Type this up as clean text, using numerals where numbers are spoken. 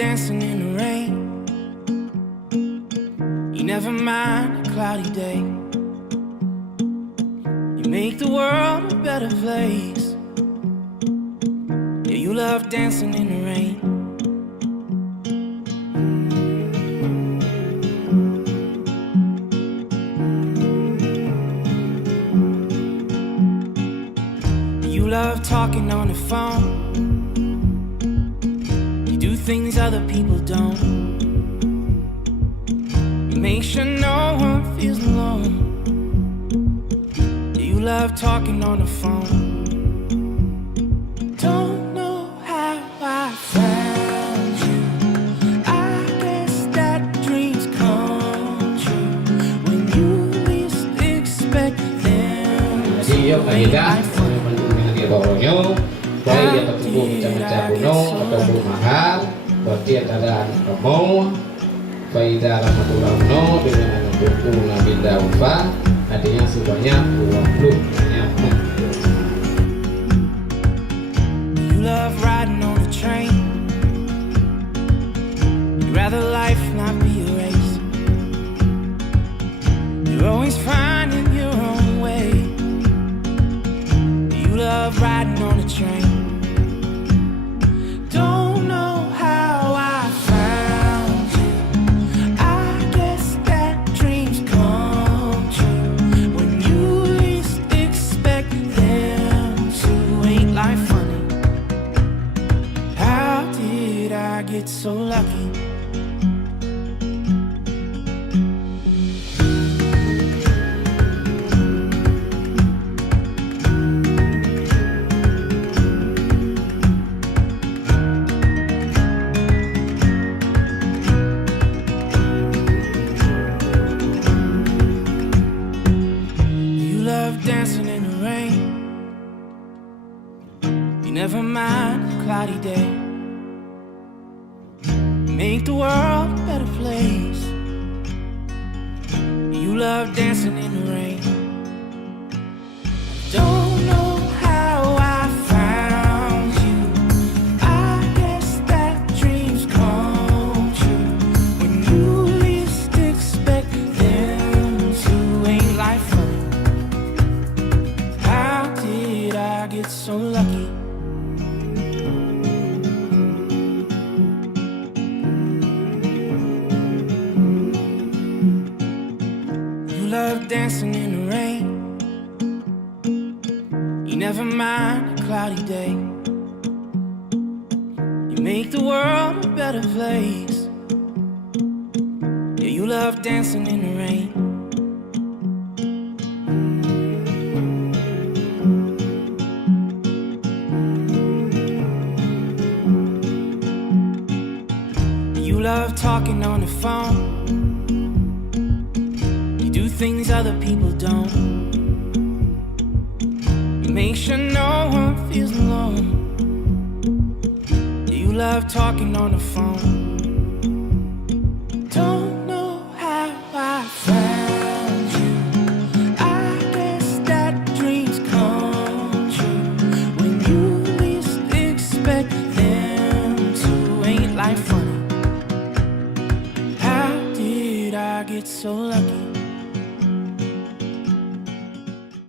dancing in the rain. You never mind a cloudy day. You make the world a better place. Yeah, you love dancing in the rain. You love talking on the phone. You do things other people don't. You make sure no one feels alone. You love talking on the phone. Don't know how I found you. I guess that dreams come true when you least expect them to. Ain't life funny? Borneo, baik dia bertumbuh macam-macam gunung atau mahal, berarti antara Romo, Faiza rahmatullah dengan anak buku Nabila Ulfa, adanya sebanyak 20 banyak. You love riding on the train. You'd rather life not be a race. You're always finding your own way. You love riding on a train. Don't know how I found you. I guess that dreams come true when you least expect them to. Ain't life funny? How did I get so lucky? Dancing in the rain. You never mind a cloudy day. You make the world a better place. You love dancing in the rain. Don't know how I found you. I guess that dreams come true when you least expect them to. Ain't life funny? I get so lucky. You love dancing in the rain. You never mind a cloudy day. You make the world a better place. Yeah, you love dancing in the rain. You love talking on the phone. You do things other people don't. You make sure no one feels alone. You love talking on the phone.